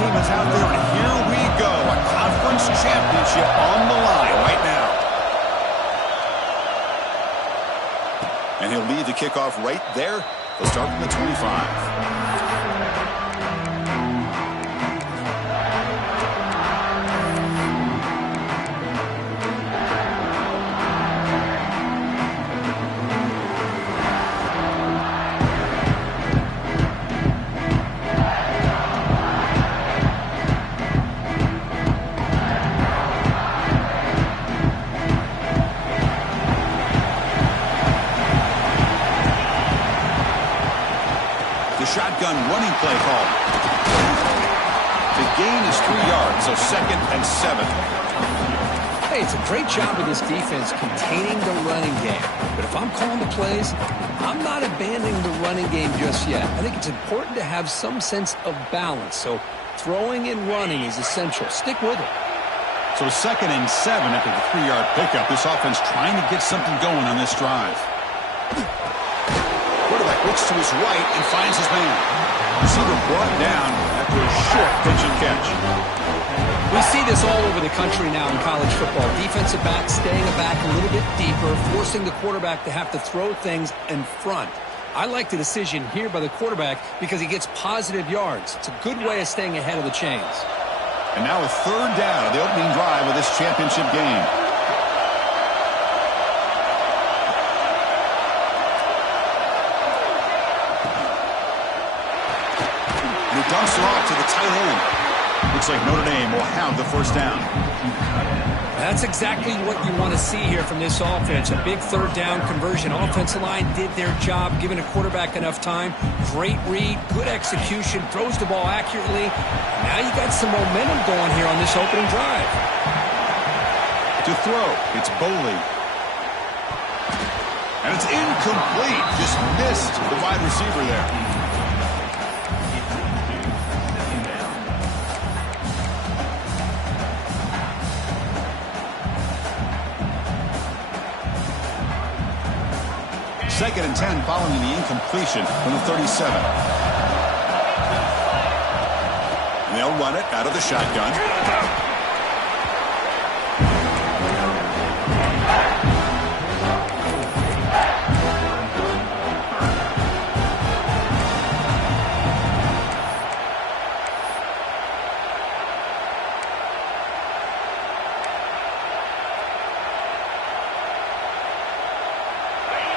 team is out there, and here we go. A conference championship on the line right now. And he'll lead the kickoff right there. They'll start from the 25. Shotgun running play call. The gain is 3 yards, so 2nd and 7. Hey, it's a great job of this defense containing the running game. But if I'm calling the plays, I'm not abandoning the running game just yet. I think it's important to have some sense of balance. So throwing and running is essential. Stick with it. So 2nd and 7 after the 3-yard pickup. This offense trying to get something going on this drive. Quarterback looks to his right and finds his man. Receiver brought down after a short pitch and catch. We see this all over the country now in college football. Defensive backs staying back a little bit deeper, forcing the quarterback to have to throw things in front. I like the decision here by the quarterback because he gets positive yards. It's a good way of staying ahead of the chains. And now a 3rd down of the opening drive of this championship game. Dumps it off to the tight end. Looks like Notre Dame will have the 1st down. That's exactly what you want to see here from this offense. A big 3rd down conversion. Offensive line did their job, giving a quarterback enough time. Great read, good execution, throws the ball accurately. Now you got some momentum going here on this opening drive. To throw, it's Boley. And it's incomplete. Just missed the wide receiver there. Second and 10 following the incompletion from the 37. And they'll run it out of the shotgun.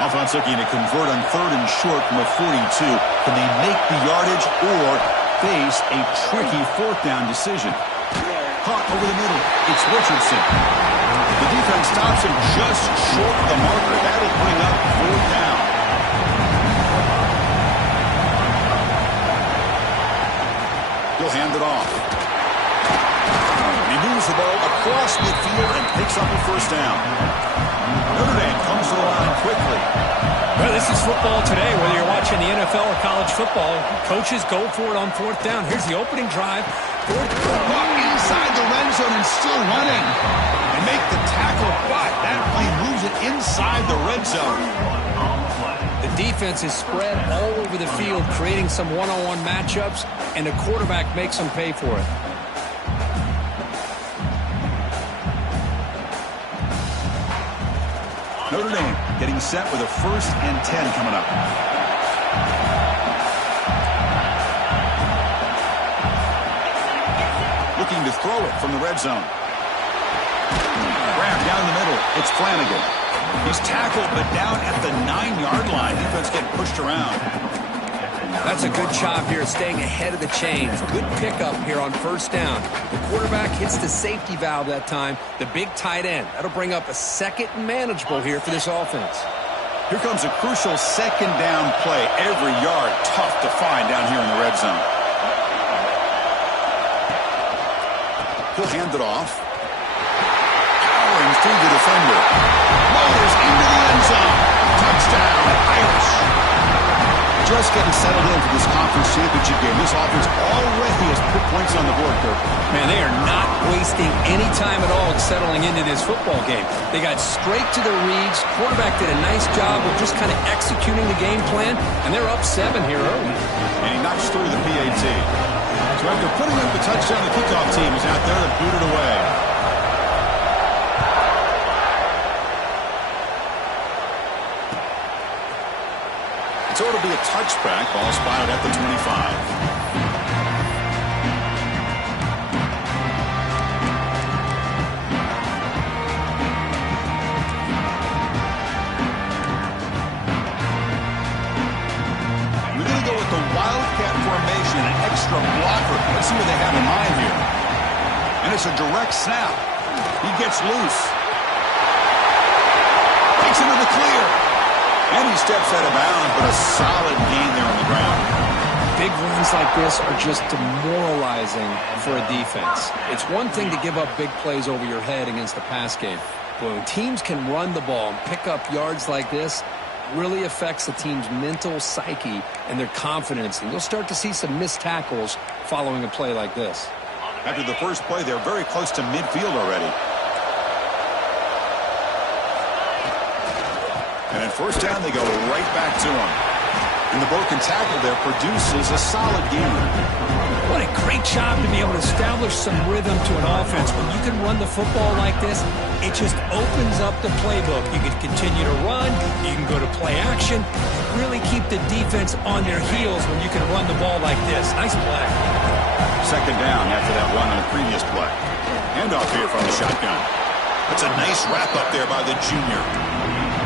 Offense looking to convert on 3rd and short from a 42. Can they make the yardage or face a tricky 4th down decision? Caught over the middle. It's Richardson. The defense stops him just short of the marker. That'll bring up 4th down. He'll hand it off. He moves the ball across midfield and picks up a 1st down. Notre Dame comes to the line quickly. Well, this is football today, whether you're watching the NFL or college football. Coaches go for it on 4th down. Here's the opening drive. 4th down. Inside the red zone and still running. They make the tackle, but that play moves it inside the red zone. The defense is spread all over the field, creating some one-on-one matchups, and the quarterback makes them pay for it. Notre Dame getting set with a 1st and 10 coming up. Looking to throw it from the red zone. Grab down the middle. It's Flanagan. He's tackled, but down at the 9-yard line. Defense getting pushed around. That's a good job here, staying ahead of the chains. Good pickup here on 1st down. The quarterback hits the safety valve that time, the big tight end. That'll bring up a 2nd and manageable here for this offense. Here comes a crucial 2nd down play. Every yard tough to find down here in the red zone. He'll hand it off. Powering through the defender. Motors into the end zone. Touchdown, Irish. Just getting settled in for this conference championship game. This offense already has put points on the board, Kirk. Man, they are not wasting any time at all settling into this football game. They got straight to their reads. Quarterback did a nice job of just kind of executing the game plan, and they're up 7 here early. And he knocks through the PAT. So after putting up the touchdown, the kickoff team is out there to boot it away. So it'll be a touchback. Ball spotted at the 25. Wildcat formation, an extra blocker. Let's see what they have in mind here. And it's a direct snap. He gets loose. Takes him to the clear. And he steps out of bounds, but a solid gain there on the ground. Big runs like this are just demoralizing for a defense. It's one thing to give up big plays over your head against the pass game. But when teams can run the ball and pick up yards like this, really affects the team's mental psyche and their confidence. And you'll start to see some missed tackles following a play like this. After the first play, they're very close to midfield already. And at first down, they go right back to him. And the broken tackle there produces a solid gain. What a great job to be able to establish some rhythm to an offense. When you can run the football like this, it just opens up the playbook. You can continue to run. You can go to play action. Really keep the defense on their heels when you can run the ball like this. Nice play. Second down after that run on the previous play. Handoff here from the shotgun. That's a nice wrap up there by the junior.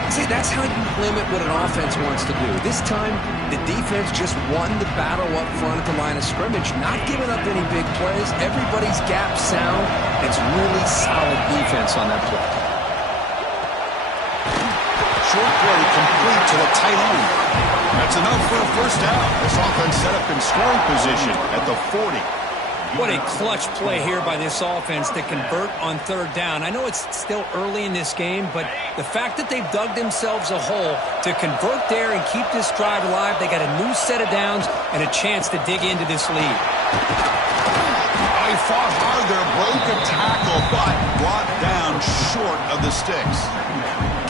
See, that's how you limit what an offense wants to do. This time, the defense just won the battle up front at the line of scrimmage, not giving up any big plays. Everybody's gap sound. It's really solid defense on that play. Short play complete to the tight end. That's enough for a first down. This offense set up in scoring position at the 40. What a clutch play here by this offense to convert on third down. I know it's still early in this game, but the fact that they've dug themselves a hole to convert there and keep this drive alive, they got a new set of downs and a chance to dig into this lead. He fought hard there, broke a tackle, but brought down short of the sticks.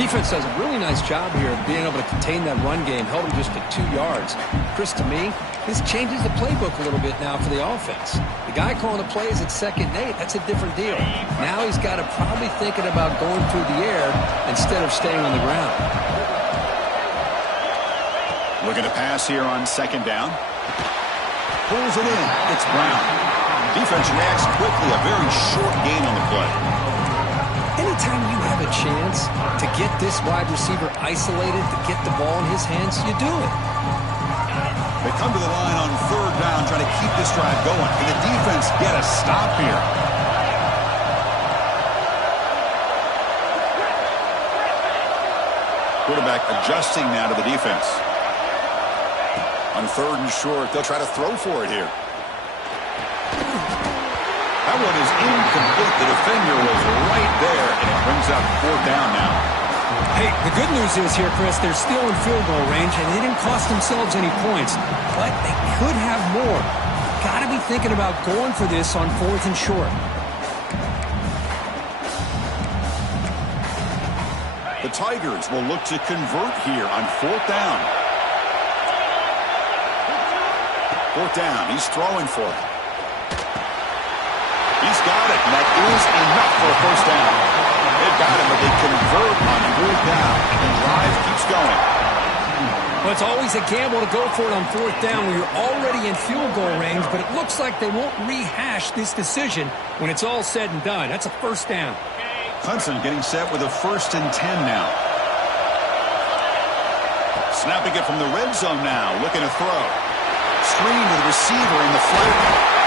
Defense does a really nice job here of being able to contain that run game, held him just to 2 yards. Chris, to me, this changes the playbook a little bit now for the offense. The guy calling the plays at 2nd and 8, that's a different deal. Now he's got to probably thinking about going through the air instead of staying on the ground. Looking to pass here on 2nd down. Pulls it in. It's Brown. Defense reacts quickly. A very short gain on the play. Anytime you have a chance to get this wide receiver isolated, to get the ball in his hands, you do it. They come to the line on 3rd down, trying to keep this drive going. Can the defense get a stop here? Quarterback adjusting now to the defense. On 3rd and short, they'll try to throw for it here. That one is incomplete. The defender was right there, and it brings up 4th down now. Hey, the good news is here, Chris, they're still in field goal range, and they didn't cost themselves any points. But they could have more. Got to be thinking about going for this on 4th and short. The Tigers will look to convert here on 4th down. 4th down. He's throwing for it. He's got it, and that is enough for a first down. They've got him, but they convert on 4th down, and the drive keeps going. Well, it's always a gamble to go for it on 4th down when you're already in field goal range, but it looks like they won't rehash this decision when it's all said and done. That's a first down. Clemson getting set with a 1st and 10 now. Snapping it from the red zone now, looking to throw. Screen to the receiver in the flat.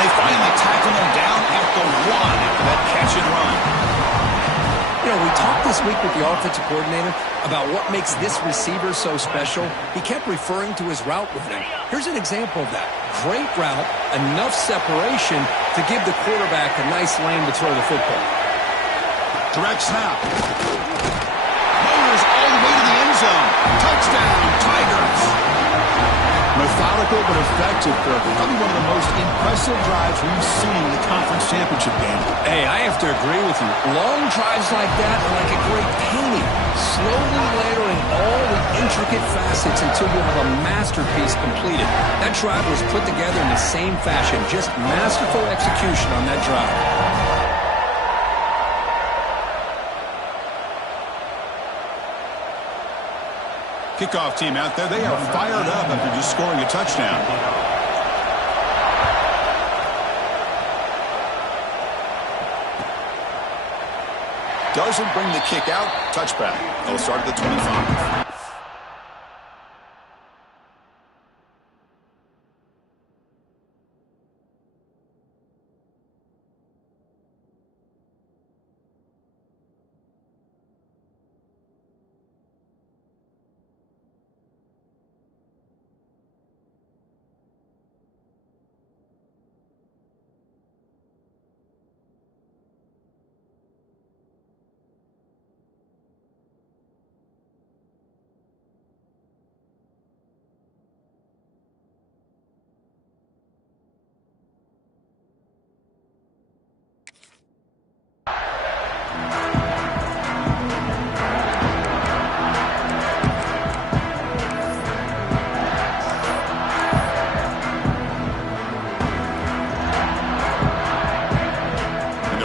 They finally tackle him down at the 1 after that catch and run. You know, we talked this week with the offensive coordinator about what makes this receiver so special. He kept referring to his route running. Here's an example of that. Great route, enough separation to give the quarterback a nice lane to throw the football. Direct snap. Motors all the way to the end zone. Touchdown, Tigers. Methodical but effective for probably one of the most impressive drives we've seen in the conference championship game. Hey, I have to agree with you. Long drives like that are like a great painting, slowly layering all the intricate facets until you have a masterpiece completed. That drive was put together in the same fashion. Just masterful execution on that drive. Kickoff team out there, they are fired up after just scoring a touchdown. Doesn't bring the kick out. Touchback. They'll start at the 25.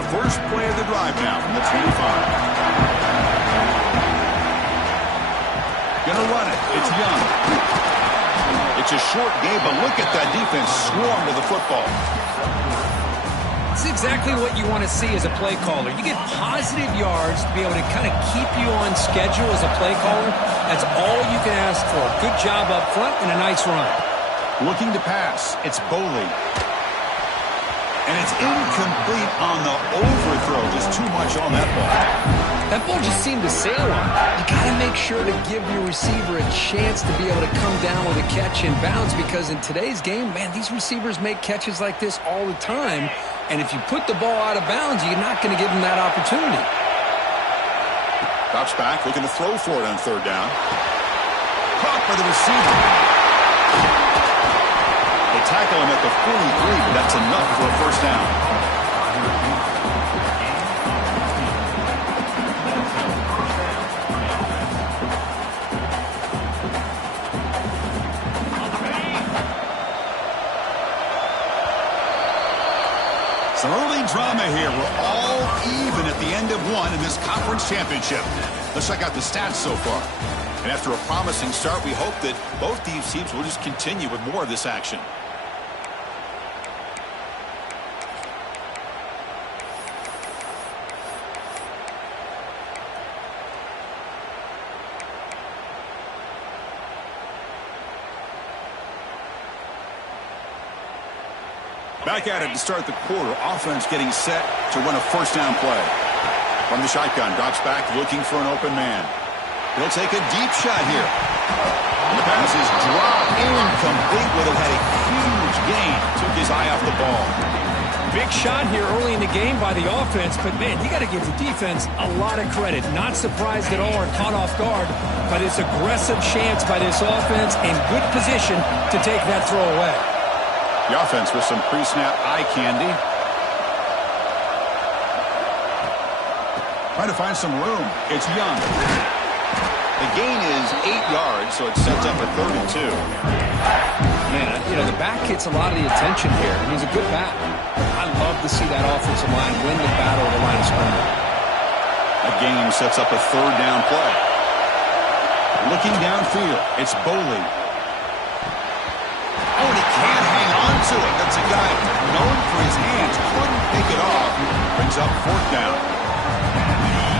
First play of the drive now from the 25. Gonna run it. It's Young. It's a short game, but look at that defense swarm to the football. It's exactly what you want to see as a play caller. You get positive yards to be able to kind of keep you on schedule as a play caller. That's all you can ask for. Good job up front and a nice run. Looking to pass. It's Boley. And it's incomplete on the overthrow. Just too much on that ball. That ball just seemed to sail on. You got to make sure to give your receiver a chance to be able to come down with a catch and bounce, because in today's game, man, these receivers make catches like this all the time. And if you put the ball out of bounds, you're not going to give them that opportunity. Drops back, looking to throw for it on third down. Caught by the receiver. They tackle him at the 43, but that's enough for a first down. Some early drama here. We're all even at the end of one in this conference championship. Let's check out the stats so far. And after a promising start, we hope that both these teams will just continue with more of this action. Back at it to start the quarter. Offense getting set to run a first down play. From the shotgun, drops back looking for an open man. He'll take a deep shot here. And the pass is dropped incomplete, but it had a huge gain. Took his eye off the ball. Big shot here early in the game by the offense, but man, you got to give the defense a lot of credit. Not surprised at all or caught off guard by this aggressive chance by this offense, in good position to take that throw away. The offense with some pre-snap eye candy. Trying to find some room. It's Young. The gain is 8 yards, so it sets up a 32. Man, you know, the back gets a lot of the attention here, and he's a good back. I love to see that offensive line win the battle at the line of scrimmage. That gain sets up a third down play. Looking downfield, it's Boley. Oh, and he can't hang on to it. That's a guy known for his hands. Couldn't pick it off. Brings up fourth down.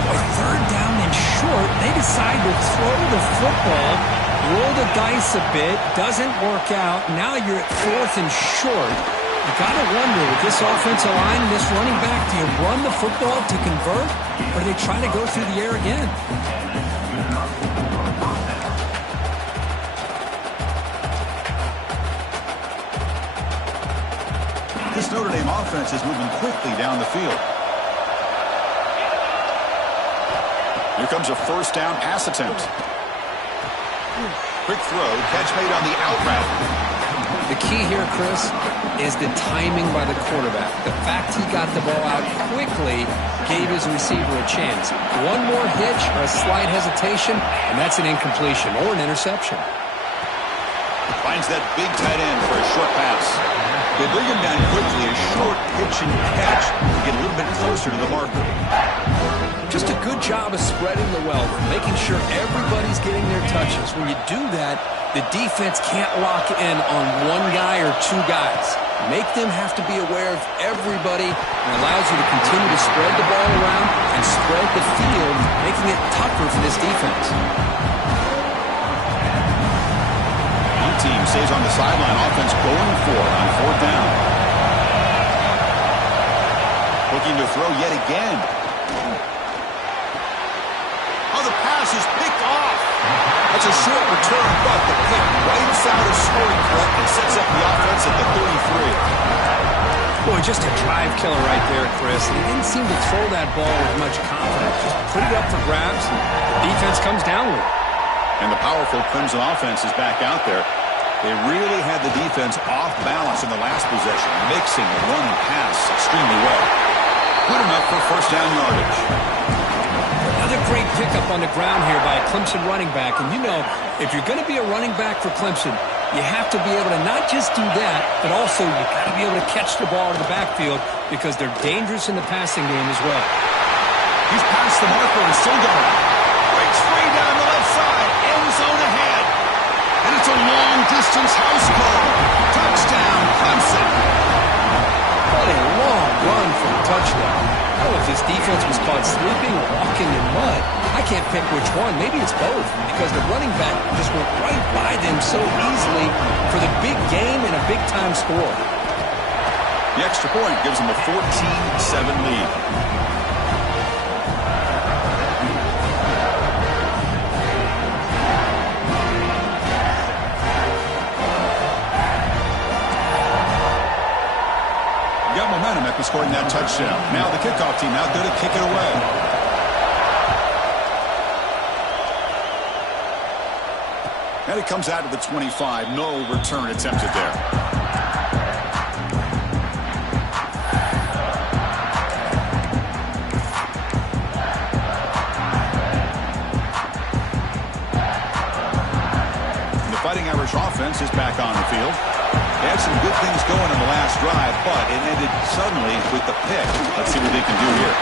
A third down and short. They decide to throw the football, roll the dice a bit, doesn't work out. Now you're at fourth and short. You got to wonder, with this offensive line and this running back, do you run the football to convert, or do they try to go through the air again? This Notre Dame offense is moving quickly down the field. Here comes a first down pass attempt. Quick throw, catch made on the out route. The key here, Chris, is the timing by the quarterback. The fact he got the ball out quickly gave his receiver a chance. One more hitch or a slight hesitation, and that's an incompletion or an interception. Finds that big tight end for a short pass. They bring him down quickly, a short pitch and catch to get a little bit closer to the marker. Just a good job of spreading the wealth, making sure everybody's getting their touches. When you do that, the defense can't lock in on one guy or two guys. Make them have to be aware of everybody, and allows you to continue to spread the ball around and spread the field, making it tougher for this defense. One team stays on the sideline. Offense going for it on fourth down. Looking to throw yet again. Oh, the pass is picked off. That's a short return, but the pick wipes out a scoring threat and sets up the offense at the 33. Boy, just a drive killer right there, Chris. He didn't seem to throw that ball with much confidence. Just put it up for grabs, and the defense comes down with it. And the powerful Clemson offense is back out there. They really had the defense off balance in the last possession, mixing the run and pass extremely well. Good enough for first down yardage. Another great pickup on the ground here by a Clemson running back. And you know, if you're going to be a running back for Clemson, you have to be able to not just do that, but also you got to be able to catch the ball in the backfield because they're dangerous in the passing game as well. He's past the marker and still going. Breaks free down the left side. End zone ahead. And it's a long-distance house call. Touchdown, Clemson. What a long run for a touchdown. I don't know if this defense was caught sleeping or walking in mud. I can't pick which one. Maybe it's both because the running back just went right by them so easily for the big game and a big-time score. The extra point gives them a 14-7 lead. Got momentum after scoring that touchdown. Now the kickoff team out there to kick it away. And it comes out to the 25. No return attempted there. And the Fighting Irish offense is back on the field. They had some good things going in the last drive, but it ended suddenly with the pick. Let's see what they can do here.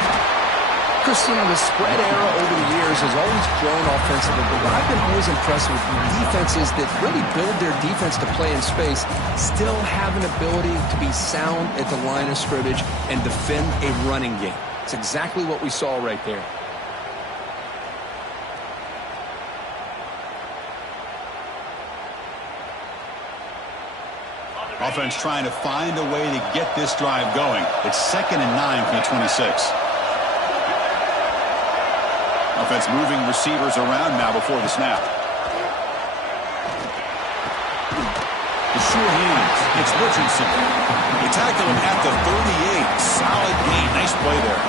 Christina, the spread era over the years has always grown offensively, but what I've been always impressed with defenses that really build their defense to play in space still have an ability to be sound at the line of scrimmage and defend a running game. It's exactly what we saw right there. Offense trying to find a way to get this drive going. It's 2nd and 9 from the 26. Offense moving receivers around now before the snap. The sure hands. It's Richardson. They tackle him at the 38. Solid gain. Nice play there.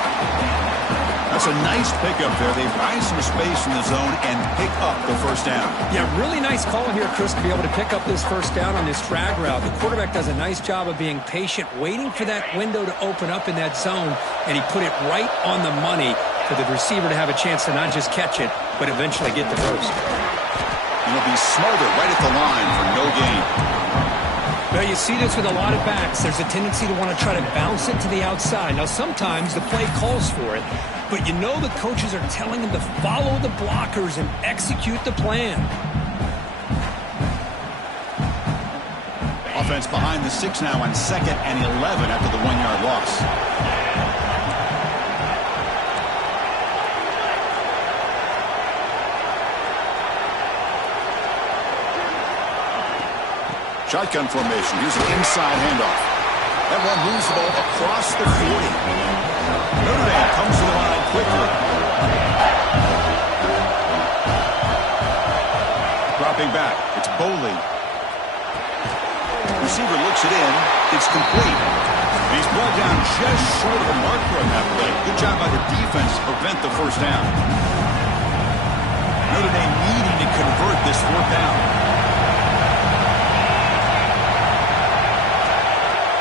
That's a nice pickup there. They buy some space in the zone and pick up the first down. Yeah, really nice call here, Chris, to be able to pick up this first down on this drag route. The quarterback does a nice job of being patient, waiting for that window to open up in that zone, and he put it right on the money for the receiver to have a chance to not just catch it, but eventually get the first. And he'll be smothered right at the line for no gain. Now, you see this with a lot of backs. There's a tendency to want to try to bounce it to the outside. Now, sometimes the play calls for it, but you know the coaches are telling them to follow the blockers and execute the plan. Offense behind the 6 now on 2nd and 11 after the 1-yard loss. Shotgun formation. Here's an inside handoff. That one moves the ball across the 40. Notre Dame comes to the line quickly. Dropping back. It's Boley. Receiver looks it in. It's complete. He's brought down just short of the marker on that play. Good job by the defense to prevent the first down. Notre Dame needing to convert this 4th down.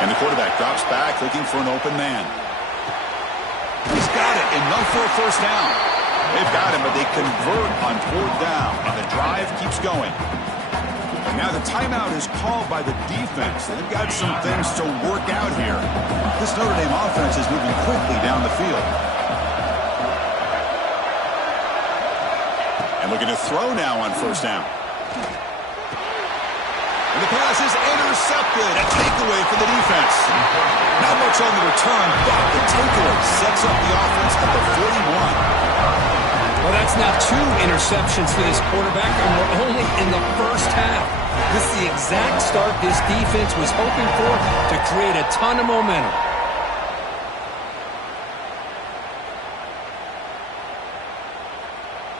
And the quarterback drops back looking for an open man. He's got it, enough for a first down. They've got him, but they convert on 4th down, and the drive keeps going. And now the timeout is called by the defense. They've got some things to work out here. This Notre Dame offense is moving quickly down the field. And looking to throw now on 1st down. And the pass is intercepted. A takeaway for the defense. Not much on the return, but the takeaway sets up the offense at the 41. Well, that's now 2 interceptions for this quarterback, and we're only in the first half. This is the exact start this defense was hoping for to create a ton of momentum.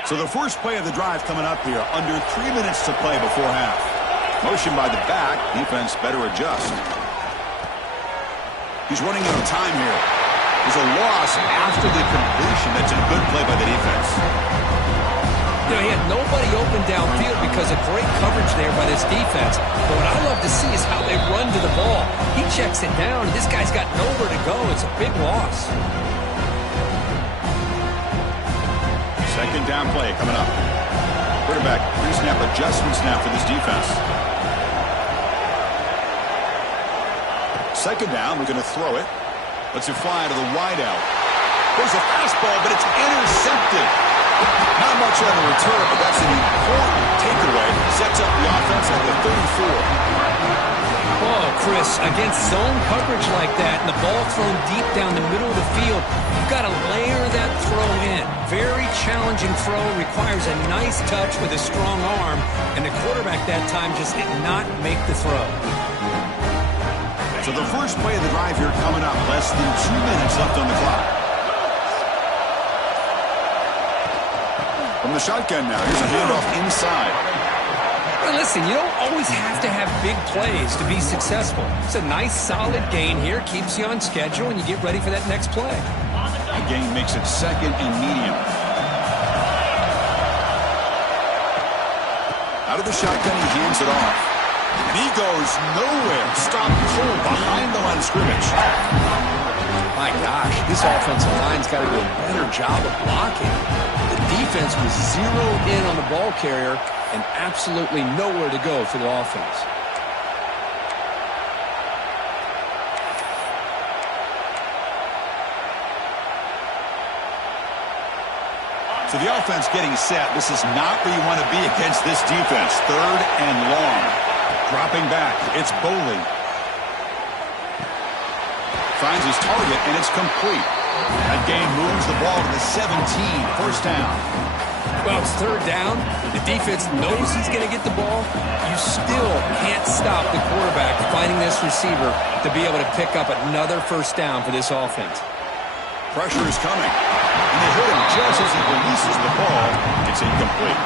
So the first play of the drive coming up here, under 3 minutes to play before half. Motion by the back, defense better adjust. He's running out of time here. There's a loss after the completion. That's a good play by the defense. You know, he had nobody open downfield because of great coverage there by this defense. But what I love to see is how they run to the ball. He checks it down. This guy's got nowhere to go. It's a big loss. 2nd down play coming up. Quarterback pre-snap adjustments now for this defense. 2nd down, we're going to throw it. Lets it fly to the wideout. There's a fastball, but it's intercepted. Not much on the return, but that's an important takeaway. Sets up the offense at the 34. Oh, Chris, against zone coverage like that and the ball thrown deep down the middle of the field, you've got to layer that throw in. Very challenging throw, requires a nice touch with a strong arm, and the quarterback that time just did not make the throw. So the first play of the drive here coming up. Less than 2 minutes left on the clock. From the shotgun now, here's a handoff inside. Well, listen, you don't always have to have big plays to be successful. It's a nice, solid gain here. Keeps you on schedule, and you get ready for that next play. The gain makes it 2nd and medium. Out of the shotgun, he hands it off. And he goes nowhere. Stopped cold behind the line of scrimmage. My gosh, this offensive line's got to do a better job of blocking. The defense was zeroed in on the ball carrier and absolutely nowhere to go for the offense. So the offense getting set. This is not where you want to be against this defense. 3rd and long. Dropping back, it's Bowling. Finds his target, and it's complete. That game moves the ball to the 17, 1st down. Well, it's 3rd down. The defense knows he's going to get the ball. You still can't stop the quarterback finding this receiver to be able to pick up another 1st down for this offense. Pressure is coming. And they hit him just as he releases the ball. It's incomplete.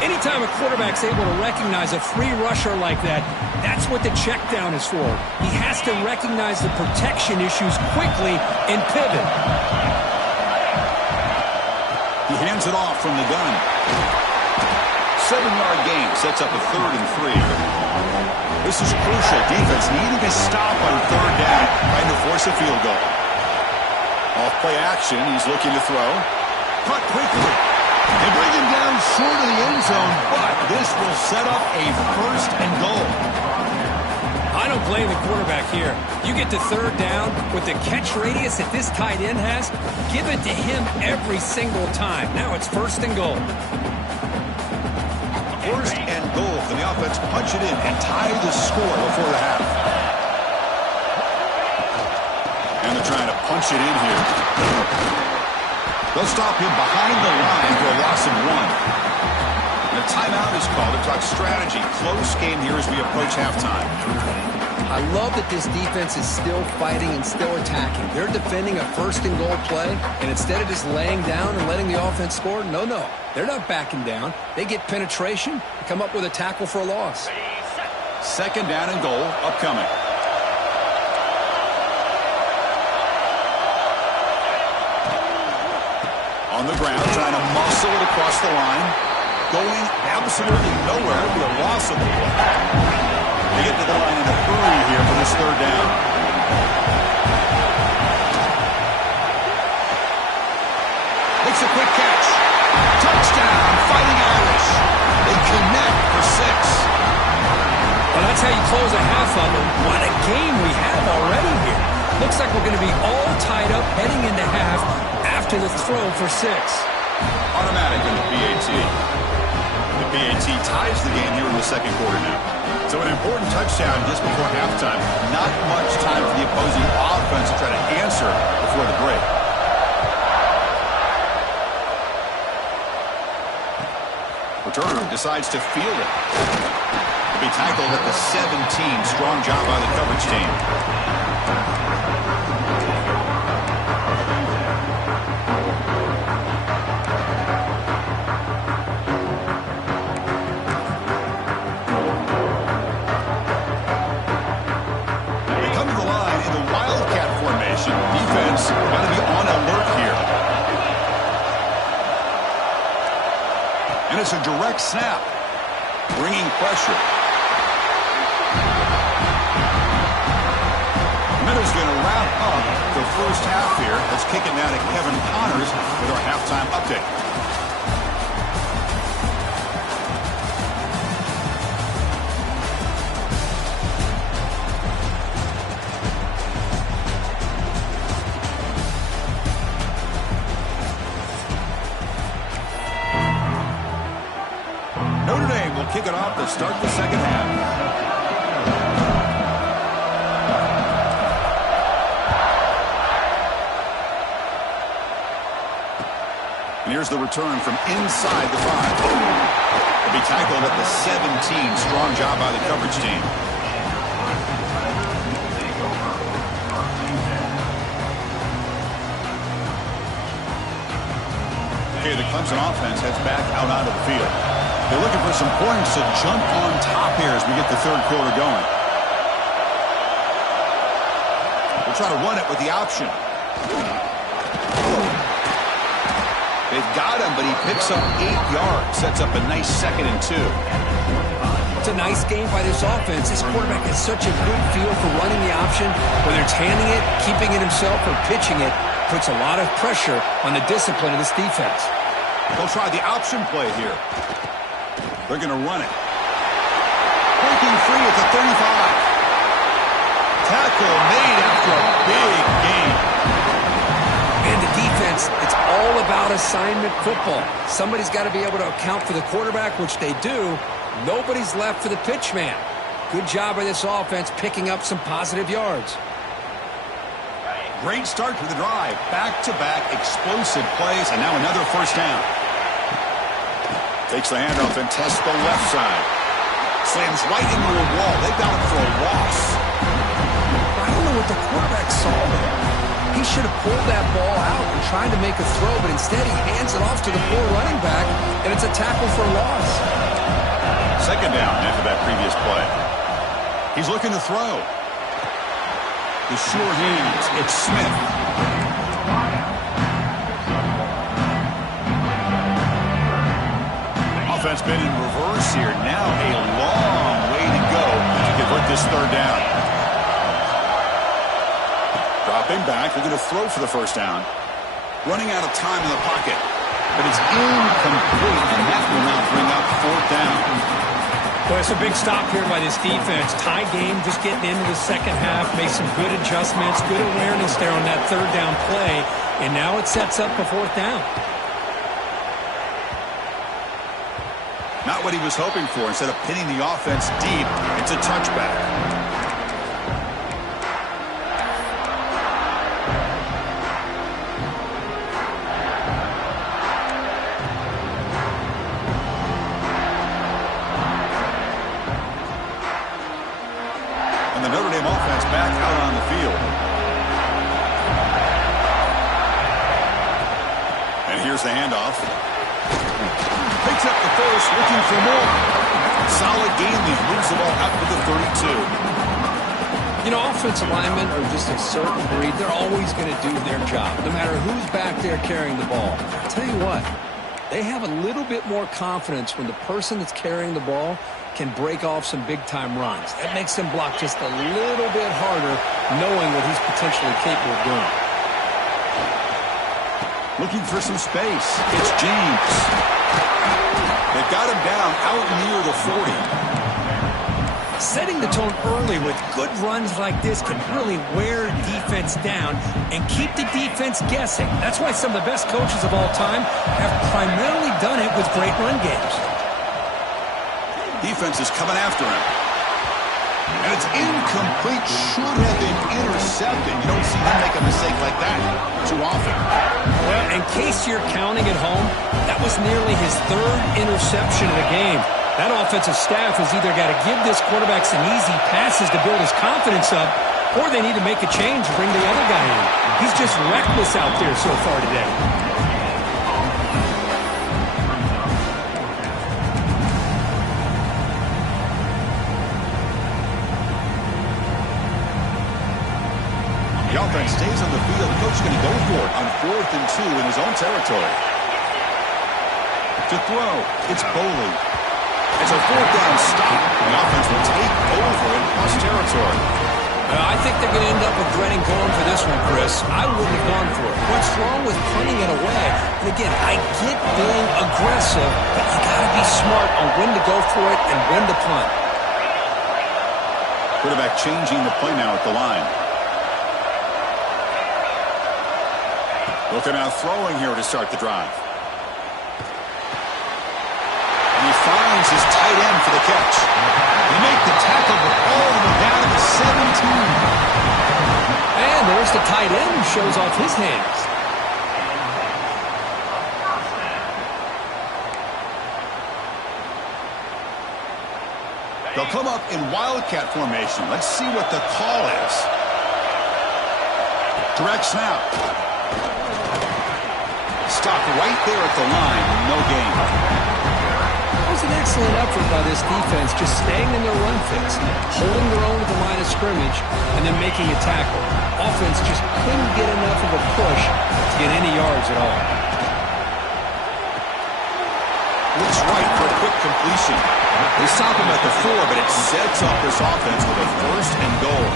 Anytime a quarterback's able to recognize a free rusher like that, that's what the check down is for. He has to recognize the protection issues quickly and pivot. He hands it off from the gun. 7-yard gain sets up a 3rd and 3. This is crucial. Defense needing a stop on 3rd down, trying to force a field goal. Off-play action, he's looking to throw. Cut quickly. They bring him down short of the end zone, but this will set up a 1st and goal. I don't blame the quarterback here. You get to 3rd down with the catch radius that this tight end has, give it to him every single time. Now it's 1st and goal. 1st and goal. Can the offense punch it in and tie the score before the half? And they're trying to punch it in here. They'll stop him behind the line for a loss of 1. And a timeout is called to talk strategy. Close game here as we approach halftime. I love that this defense is still fighting and still attacking. They're defending a 1st and goal play, and instead of just laying down and letting the offense score, no. They're not backing down. They get penetration and come up with a tackle for a loss. 2nd down and goal upcoming. On the ground, trying to muscle it across the line. Going absolutely nowhere. It'll be a loss of the play. They get to the line in a hurry here for this third down. Makes a quick catch. Touchdown, Fighting Irish. They connect for 6. Well, that's how you close a half up. What a game we have already here. Looks like we're going to be all tied up heading into half after the throw for 6. Automatic in the PAT. The PAT ties the game here in the second quarter now. So an important touchdown just before halftime. Not much time for the opposing offense to try to answer before the break. Returner decides to field it. He'll be tackled at the 17. Strong job by the coverage team. Defense got to be on alert here. And it's a direct snap, bringing pressure. Minutes going to wrap up the first half here. Let's kick it now to Kevin Connors with our halftime update. Kick it off to start the second half. And here's the return from inside the 5. He'll be tackled at the 17. Strong job by the coverage team. Okay, the Clemson offense heads back out onto the field. They're looking for some points to jump on top here as we get the third quarter going. We'll try to run it with the option. They've got him, but he picks up 8 yards. Sets up a nice 2nd and 2. It's a nice game by this offense. This quarterback has such a good feel for running the option. Whether it's handing it, keeping it himself, or pitching it, puts a lot of pressure on the discipline of this defense. They'll try the option play here. They're going to run it. Breaking free at the 35. Tackle made after a big gain. And the defense, it's all about assignment football. Somebody's got to be able to account for the quarterback, which they do. Nobody's left for the pitch man. Good job by this offense picking up some positive yards. Great start to the drive. Back-to-back explosive plays, and now another first down. Takes the handoff and tests the left side. Slams right into a wall. They got him for a loss. I don't know what the quarterback saw there. He should have pulled that ball out and tried to make a throw, but instead he hands it off to the poor running back, and it's a tackle for a loss. Second down after that previous play. He's looking to throw. The sure hands. It's Smith. Offense been in reverse here. Now a long way to go to convert this third down. Dropping back. They're going to throw for the first down. Running out of time in the pocket. But it's incomplete, and that will now bring up fourth down. Well, it's a big stop here by this defense. Tie game, just getting into the second half. Made some good adjustments, good awareness there on that third down play. And now it sets up a fourth down. Not what he was hoping for. Instead of pinning the offense deep, it's a touchback. And the Notre Dame offense back out on the field. And here's the handoff. Picks up the first, looking for more. Solid game. He moves the ball out to the 32. You know, offensive linemen are just a certain breed. They're always going to do their job, no matter who's back there carrying the ball. I'll tell you what, they have a little bit more confidence when the person that's carrying the ball can break off some big-time runs. That makes him block just a little bit harder, knowing what he's potentially capable of doing. Looking for some space. It's James. They've got him down out near the 40. Setting the tone early with good runs like this can really wear defense down and keep the defense guessing. That's why some of the best coaches of all time have primarily done it with great run games. Defense is coming after him. And it's incomplete. Should have been intercepted. You don't see him make a mistake like that too often. Well, in case you're counting at home, that was nearly his third interception of the game. That offensive staff has either got to give this quarterback some easy passes to build his confidence up, or they need to make a change and bring the other guy in. He's just reckless out there so far today. The offense stays on the field. The coach is going to go for it on 4th and 2 in his own territory. To throw, it's Boley. It's a 4th down stop. The offense will take over in plus territory. I think they're going to end up regretting going for this one, Chris. I wouldn't have gone for it. What's wrong with punting it away? And again, I get being aggressive, but you got to be smart on when to go for it and when to punt. Quarterback changing the play now at the line. Looking out throwing here to start the drive. And he finds his tight end for the catch. They make the tackle all the way down to the 17. And there's the tight end who shows off his hands. They'll come up in wildcat formation. Let's see what the call is. Direct snap. Stopped right there at the line. No gain. That was an excellent effort by this defense, just staying in their run fix, holding their own at the line of scrimmage, and then making a tackle. Offense just couldn't get enough of a push to get any yards at all. Looks right for a quick completion. They stop him at the 4, but it sets up this offense with a 1st and goal.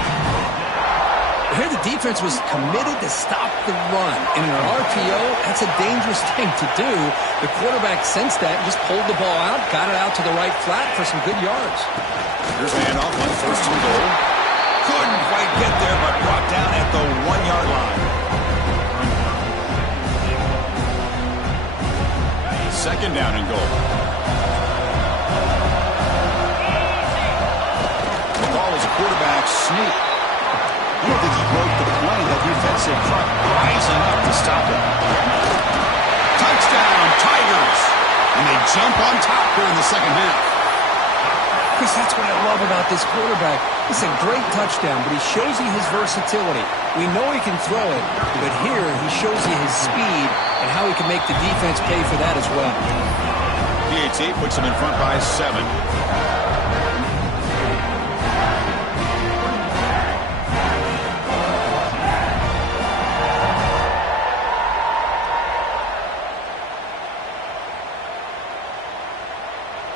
Here the defense was committed to stop the run. In an RPO, that's a dangerous thing to do. The quarterback sensed that and just pulled the ball out, got it out to the right flat for some good yards. Here's a handoff on 1st and goal. Couldn't quite get there, but brought down at the 1-yard line. 2nd down and goal. The ball is a quarterback sneak. I don't think he broke the play. That defensive front rising up to stop him. Touchdown, Tigers! And they jump on top here in the 2nd half. Chris, that's what I love about this quarterback. It's a great touchdown, but he shows you his versatility. We know he can throw it, but here he shows you his speed and how he can make the defense pay for that as well. PAT puts him in front by 7.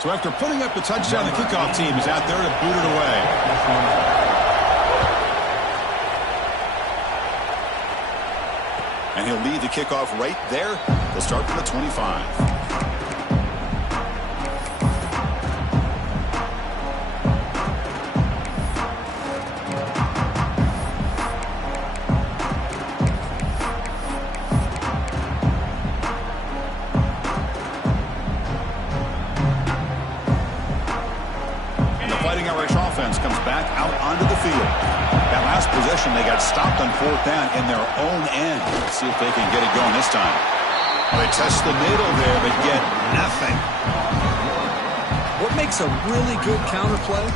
So after putting up the touchdown, the kickoff team is out there to boot it away. And he'll lead the kickoff right there. They'll start from the 25. Comes back out onto the field. That last possession, they got stopped on 4th down in their own end. Let's see if they can get it going this time. They test the middle there, but get nothing. What makes a really good counterplay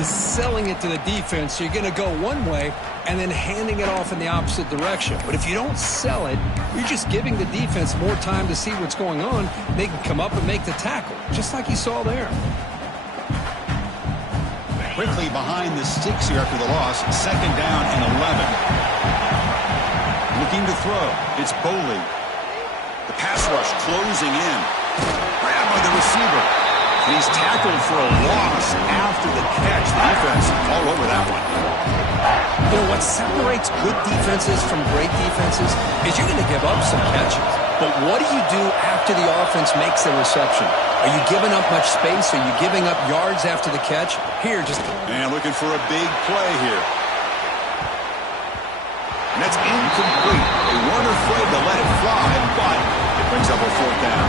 is selling it to the defense. So you're going to go one way and then handing it off in the opposite direction. But if you don't sell it, you're just giving the defense more time to see what's going on. They can come up and make the tackle, just like you saw there. Quickly behind the sticks here after the loss. 2nd down and 11. Looking to throw. It's Boley. The pass rush closing in. Grabbed by the receiver. And he's tackled for a loss what separates good defenses from great defenses is you're going to give up some catches. But what do you do after the offense makes the reception? Are you giving up much space? Are you giving up yards after the catch? Here, just... And looking for a big play here. And that's incomplete. They weren't afraid to let it fly, but it brings up a fourth down.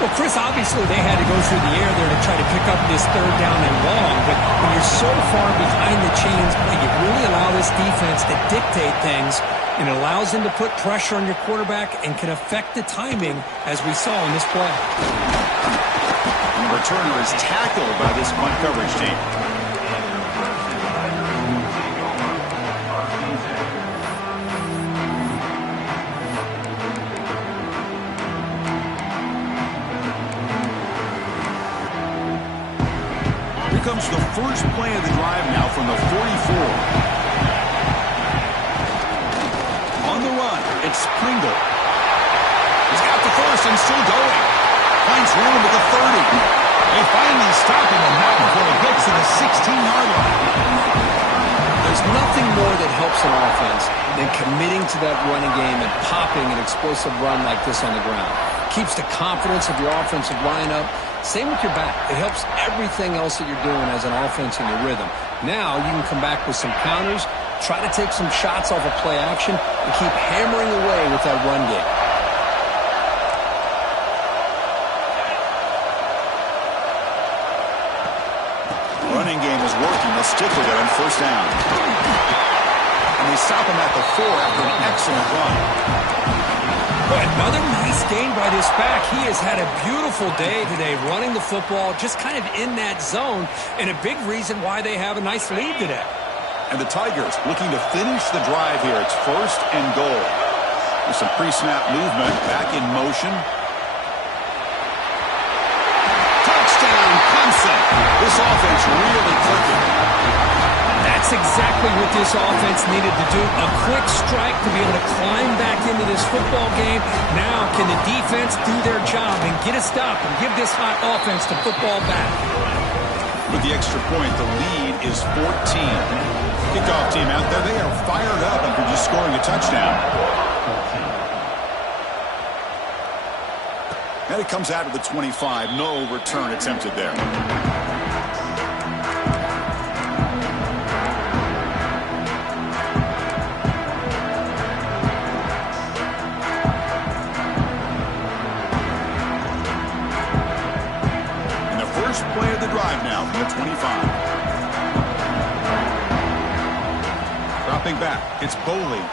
Well, Chris, obviously they had to go through the air there to try to pick up this third down and long, but when you're so far behind the chains, you really allow this defense to dictate things, and it allows them to put pressure on your quarterback and can affect the timing, as we saw in this play. And the returner is tackled by this punt coverage team. Comes the first play of the drive now from the 44. On the run, it's Pringle. He's got the first and still going. Finds room at the 30. They finally stop him, and not before it gets to the 16-yard line. There's nothing more that helps an offense than committing to that running game and popping an explosive run like this on the ground. Keeps the confidence of your offensive lineup. Same with your back. It helps everything else that you're doing as an offense in your rhythm. Now you can come back with some counters, try to take some shots off of play action, and keep hammering away with that run game. Running game is working. They'll stick with it on first down. And they stop him at the 4 after an excellent run. Another nice gain by this back. He has had a beautiful day today running the football, just kind of in that zone, and a big reason why they have a nice lead today. And the Tigers looking to finish the drive here. It's first and goal. With some pre-snap movement, back in motion. Touchdown, Clemson. This offense really clicking. That's exactly what this offense needed to do. A quick strike to be able to climb back into this football game. Now can the defense do their job and get a stop and give this hot offense the football back? With the extra point, the lead is 14. Kickoff team out there, they are fired up after just scoring a touchdown. And it comes out of the 25. No return attempted there. Play of the drive now from the 25. Dropping back, it's Boley.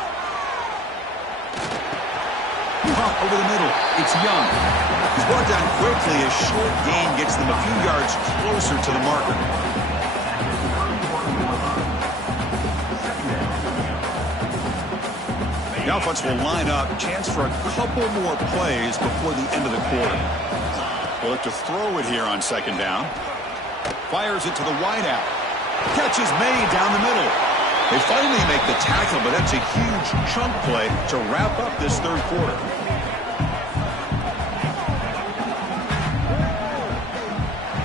Pump over the middle, it's Young. He's brought down quickly. A short gain gets them a few yards closer to the marker. The offense will line up. Chance for a couple more plays before the end of the quarter. They look to throw it here on second down. Fires it to the wideout. Catch is made down the middle. They finally make the tackle, but that's a huge chunk play to wrap up this third quarter.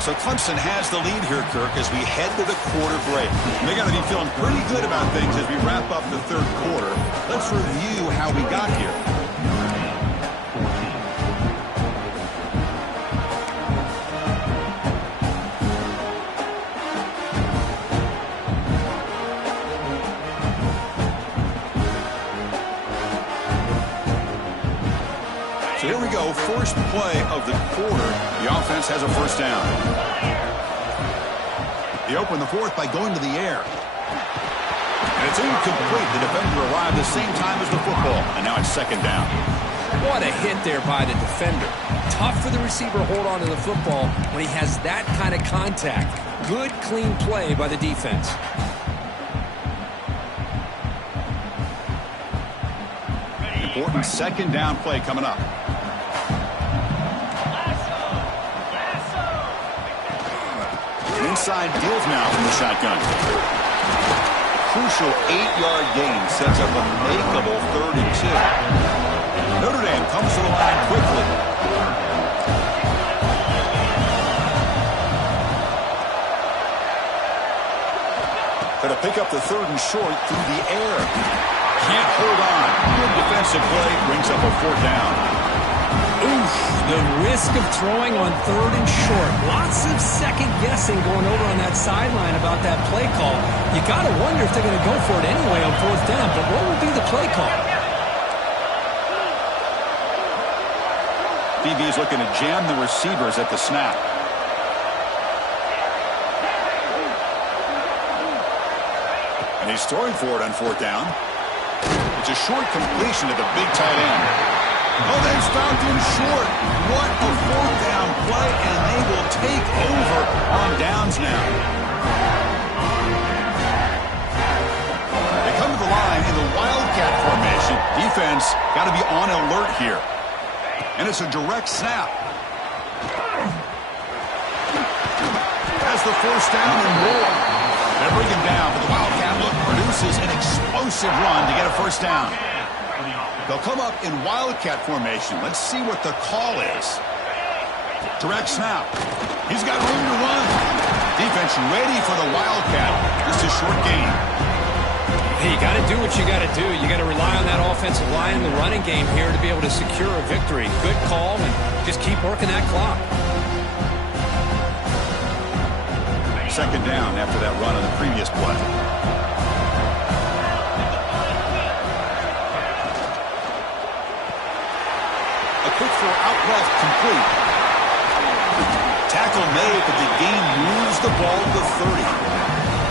So Clemson has the lead here, Kirk, as we head to the quarter break. They got to be feeling pretty good about things as we wrap up the third quarter. Let's review how we got here. So here we go, first play of the quarter. The offense has a first down. They open the fourth by going to the air. And it's incomplete. The defender arrived the same time as the football, and now it's second down. What a hit there by the defender. Tough for the receiver to hold on to the football when he has that kind of contact. Good, clean play by the defense. Important second down play coming up. Inside deals now from the shotgun. Crucial 8-yard gain sets up a makeable 3rd and 2. Notre Dame comes to the line quickly. Going to pick up the 3rd and short through the air. Can't hold on. Good defensive play. Brings up a 4th down. Oof, the risk of throwing on 3rd and short. Lots of second guessing going over on that sideline about that play call. You got to wonder if they're going to go for it anyway on 4th down, but what would be the play call? DB is looking to jam the receivers at the snap. And he's throwing for it on 4th down. It's a short completion to the big tight end. Oh, they stopped him short. What a 4th down play, and they will take over on downs now. They come to the line in the Wildcat formation. Defense got to be on alert here. And it's a direct snap. Has the 1st down and more. They bring him down, but the Wildcat look produces an explosive run to get a 1st down. They'll come up in Wildcat formation. Let's see what the call is. Direct snap. He's got room to run. Defense ready for the Wildcat. Just a short gain. Hey, you got to do what you got to do. You got to rely on that offensive line in the running game here to be able to secure a victory. Good call, and just keep working that clock. 2nd down after that run on the previous play. A quick throw out left, complete. Tackle made, but the game moves the ball to 30.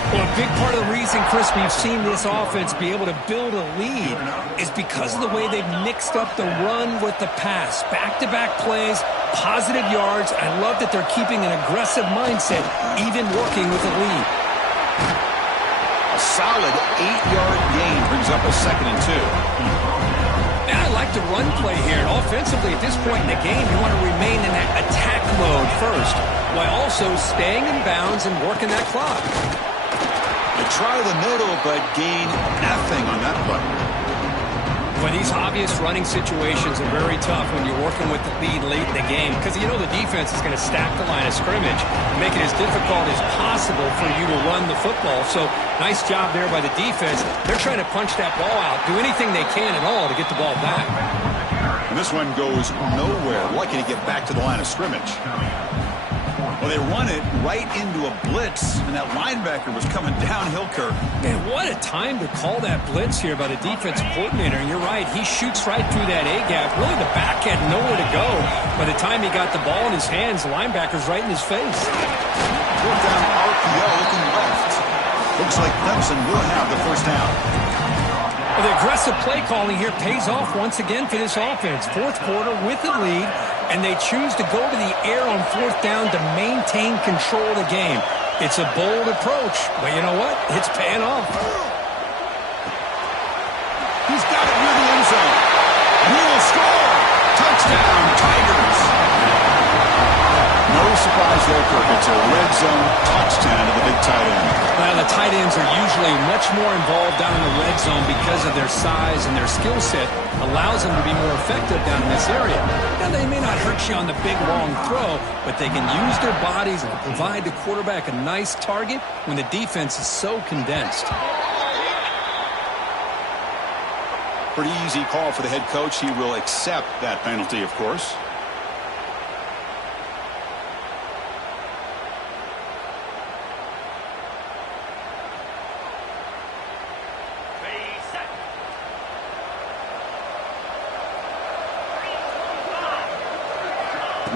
Well, a big part of the reason, Chris, we've seen this offense be able to build a lead is because of the way they've mixed up the run with the pass. Back-to-back plays, positive yards. I love that they're keeping an aggressive mindset, even working with a lead. A solid 8-yard gain brings up a 2nd and 2. And I like the run play here. And offensively, at this point in the game, you want to remain in that attack mode first, while also staying in bounds and working that clock. They try the middle, but gain nothing on that play. But these obvious running situations are very tough when you're working with the lead late in the game, because you know the defense is going to stack the line of scrimmage, make it as difficult as possible for you to run the football. So nice job there by the defense. They're trying to punch that ball out, do anything they can at all to get the ball back. And this one goes nowhere. Lucky to get back to the line of scrimmage. Well, they run it right into a blitz, and that linebacker was coming downhill, Kirk. Man, what a time to call that blitz here by the defensive coordinator. And you're right, he shoots right through that A-gap. Really, the back had nowhere to go. By the time he got the ball in his hands, the linebacker's right in his face. 4th down RPO looking left. Looks like Clemson will have the 1st down. Well, the aggressive play calling here pays off once again for this offense. 4th quarter with the lead, and they choose to go to the air on 4th down to maintain control of the game. It's a bold approach, but you know what? It's paying off. He's got it near the end zone. And he will score. Touchdown, Tigers. No surprise there, Kirk. It's a red zone touchdown to the big tight end. Well, the tight ends are usually much more involved down in the red zone because of their size and their skill set allows them to be more effective down in this area. Now, they may not hurt you on the big, long throw, but they can use their bodies and provide the quarterback a nice target when the defense is so condensed. Pretty easy call for the head coach. He will accept that penalty, of course.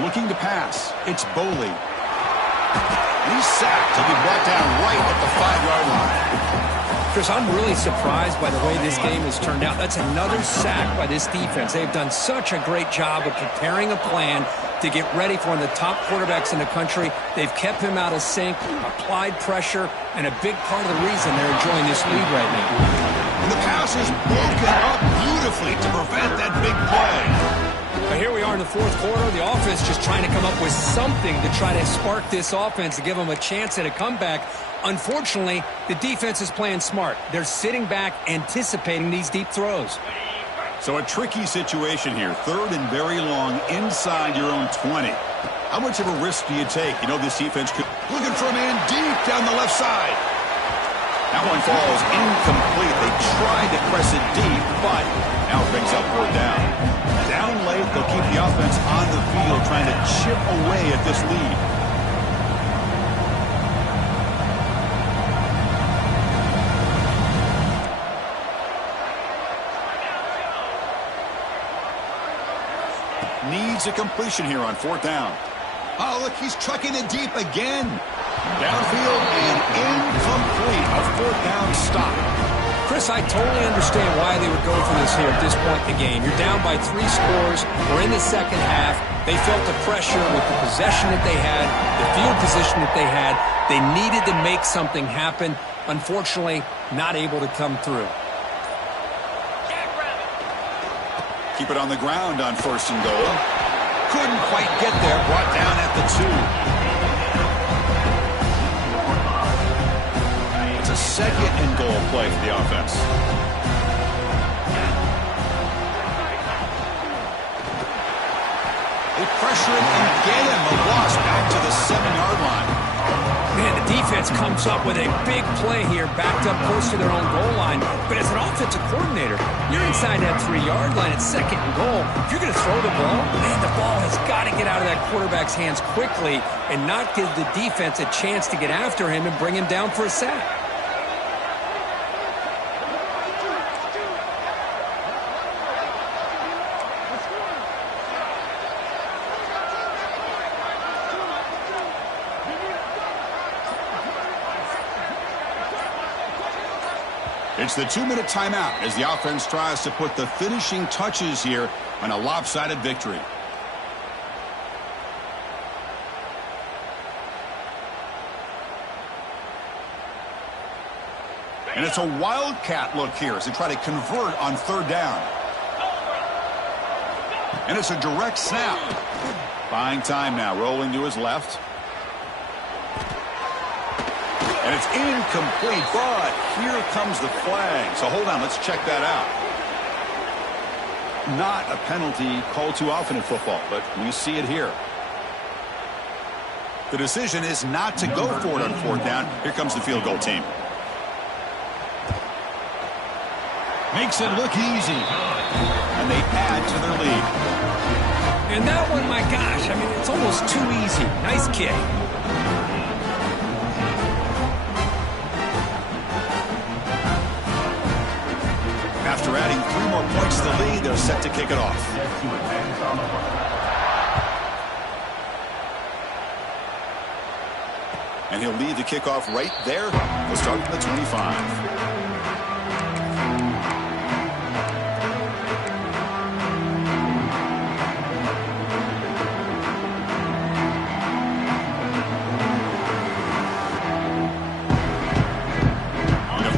Looking to pass. It's Boley. He's sacked. He'll be brought down right at the 5-yard line. Chris, I'm really surprised by the way this game has turned out. That's another sack by this defense. They've done such a great job of preparing a plan to get ready for one of the top quarterbacks in the country. They've kept him out of sync, applied pressure, and a big part of the reason they're enjoying this lead right now. And the pass is broken up beautifully to prevent that big play. But here we are in the 4th quarter. The offense just trying to come up with something to try to spark this offense to give them a chance at a comeback. Unfortunately, the defense is playing smart. They're sitting back, anticipating these deep throws. So a tricky situation here. 3rd and very long inside your own 20. How much of a risk do you take? You know this defense could... Looking for a man deep down the left side. That one falls incomplete. They tried to press it deep, but now it brings up 4th down. Down late, they'll keep the offense on the field trying to chip away at this lead. Needs a completion here on 4th down. Oh, look, he's trucking it deep again. Downfield and incomplete. A 4th down stop. Chris, I totally understand why they would go for this here at this point in the game. You're down by 3 scores. We're in the second half. They felt the pressure with the possession that they had, the field position that they had. They needed to make something happen. Unfortunately, not able to come through. Keep it on the ground on 1st and goal. Couldn't quite get there. Brought down at the 2. It's a 2nd and goal play for the offense. They pressure it and get him. A loss back to the 7-yard line. Man, the defense comes up with a big play here, backed up close to their own goal line. But as an offensive coordinator, you're inside that 3-yard line. It's 2nd and goal. If you're going to throw the ball, man, the ball has got to get out of that quarterback's hands quickly and not give the defense a chance to get after him and bring him down for a sack. It's the 2-minute timeout as the offense tries to put the finishing touches here on a lopsided victory. And it's a wildcat look here as they try to convert on 3rd down. And it's a direct snap. Buying time now, rolling to his left. And it's incomplete, but here comes the flag. So hold on, let's check that out. Not a penalty called too often in football, but we see it here. The decision is not to go for it on 4th down. Here comes the field goal team. Makes it look easy. And they add to their lead. And that one, my gosh, I mean, it's almost too easy. Nice kick. After adding 3 more points to the lead, they're set to kick it off. And he'll lead the kickoff right there. We'll start from the 25.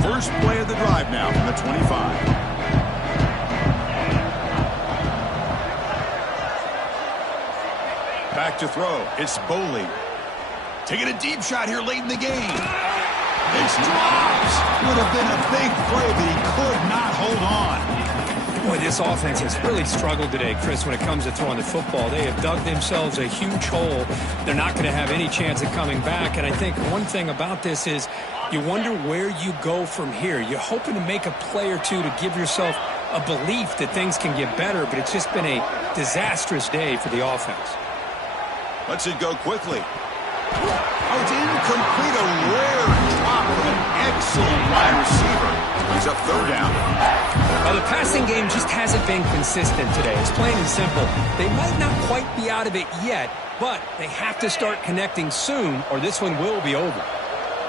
First play of the drive now from the 25. Back to throw. It's Boley. Taking a deep shot here late in the game. It's dropped. Would have been a big play, but he could not hold on. Boy, this offense has really struggled today, Chris, when it comes to throwing the football. They have dug themselves a huge hole. They're not going to have any chance of coming back. And I think one thing about this is you wonder where you go from here. You're hoping to make a play or two to give yourself a belief that things can get better, but it's just been a disastrous day for the offense. Lets it go quickly. Oh, it's incomplete. A rare drop with an excellent wide receiver. Brings up 3rd down. Well, the passing game just hasn't been consistent today. It's plain and simple. They might not quite be out of it yet, but they have to start connecting soon or this one will be over.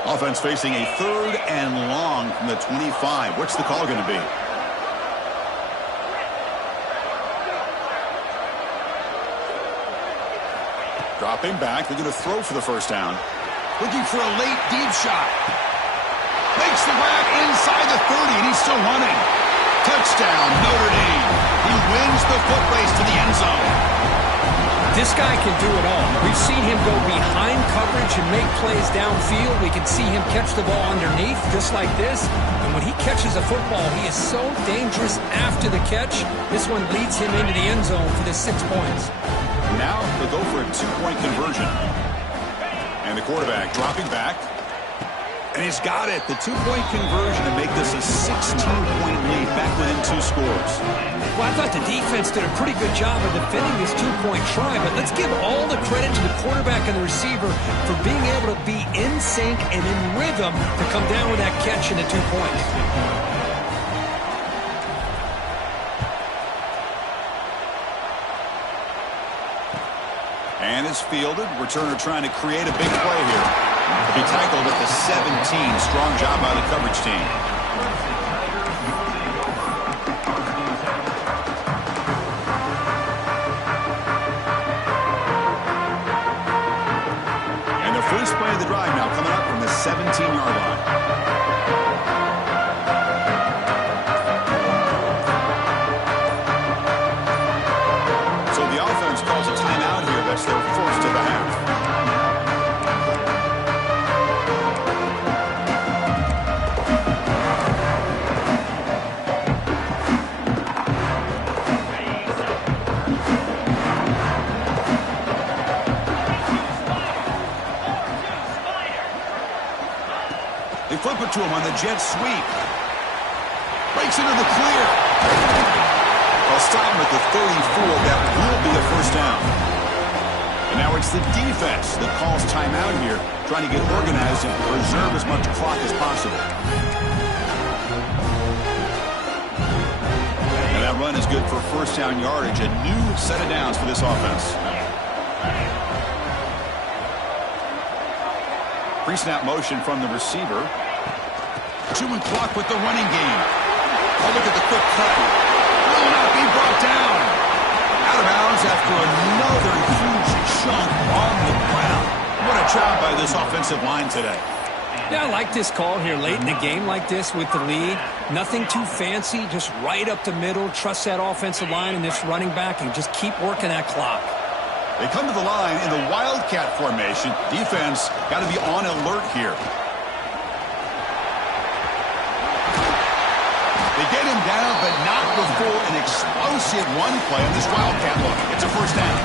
Offense facing a 3rd and long from the 25. What's the call going to be? Dropping back. They're going to throw for the 1st down. Looking for a late deep shot. Makes the grab inside the 30, and he's still running. Touchdown, Notre Dame. He wins the foot race to the end zone. This guy can do it all. We've seen him go behind coverage and make plays downfield. We can see him catch the ball underneath just like this. And when he catches a football, he is so dangerous after the catch. This one leads him into the end zone for the 6 points. Now they'll go for a 2-point conversion. And the quarterback dropping back. And he's got it. The two-point conversion to make this a 16-point lead back within 2 scores. Well, I thought the defense did a pretty good job of defending this two-point try, but let's give all the credit to the quarterback and the receiver for being able to be in sync and in rhythm to come down with that catch and the 2 points. And it's fielded. Returner trying to create a big play here. He tackled at the 17. Strong job by the coverage team. And the first play of the drive now coming up from the 17-yard line. So the offense calls a timeout here. That's their first of the half. They flip it to him on the jet sweep. Breaks into the clear. They'll stop him at the 34. That will be a first down. And now it's the defense that calls timeout here, trying to get organized and preserve as much clock as possible. And that run is good for first down yardage. A new set of downs for this offense. Pre-snap motion from the receiver. Chewing clock with the running game. Oh, look at the quick cut. Will not be brought down. Out of bounds after another huge chunk on the ground. What a job by this offensive line today. Yeah, I like this call here late in the game like this with the lead. Nothing too fancy, just right up the middle. Trust that offensive line and this running back and just keep working that clock. They come to the line in the Wildcat formation. Defense got to be on alert here. They get him down, but not before an explosive run play on this Wildcat look. It's a first down.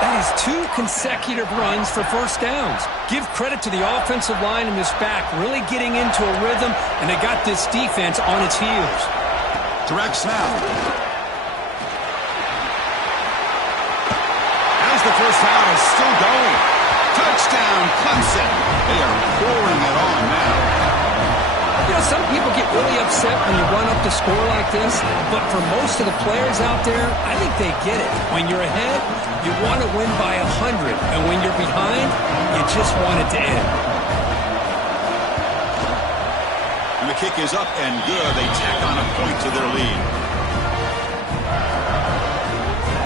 That is 2 consecutive runs for first downs. Give credit to the offensive line in this back, really getting into a rhythm, and they got this defense on its heels. Direct snap. The first down is still going. Touchdown, Clemson. They are pouring it on now. You know, some people get really upset when you run up the score like this, but for most of the players out there, I think they get it. When you're ahead, you want to win by 100, and when you're behind, you just want it to end. And the kick is up and good. They tack on a point to their lead.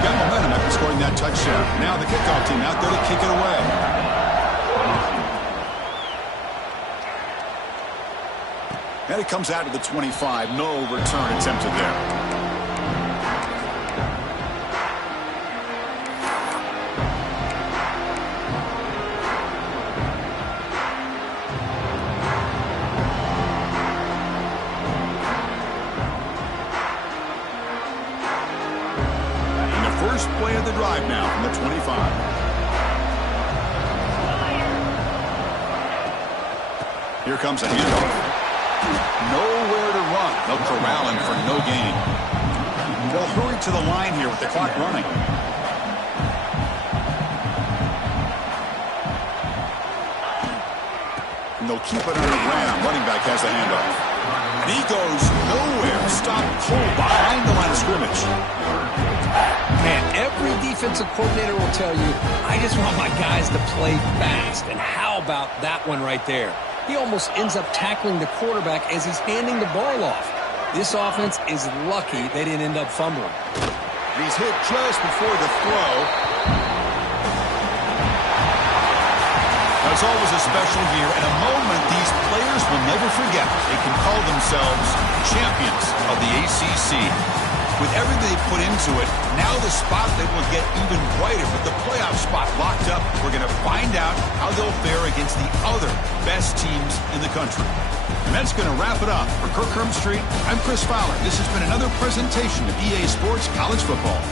Got momentum after scoring that touchdown. Now the kickoff team out there to kick it away. And it comes out to the 25. No return attempted there. First play of the drive now from the 25. Here comes a handoff. Nowhere to run. They'll corral him for no gain. They'll hurry to the line here with the clock running. And they'll keep it on the ground. Running back has the handoff. And he goes nowhere. Stopped cold behind the line of scrimmage. Man, every defensive coordinator will tell you, I just want my guys to play fast. And how about that one right there? He almost ends up tackling the quarterback as he's handing the ball off. This offense is lucky they didn't end up fumbling. He's hit just before the throw. That's always a special year and a moment these players will never forget. They can call themselves champions of the ACC. With everything they put into it, now the spotlight will get even brighter. With the playoff spot locked up, we're going to find out how they'll fare against the other best teams in the country. And that's going to wrap it up. For Kirk Street, I'm Chris Fowler. This has been another presentation of EA Sports College Football.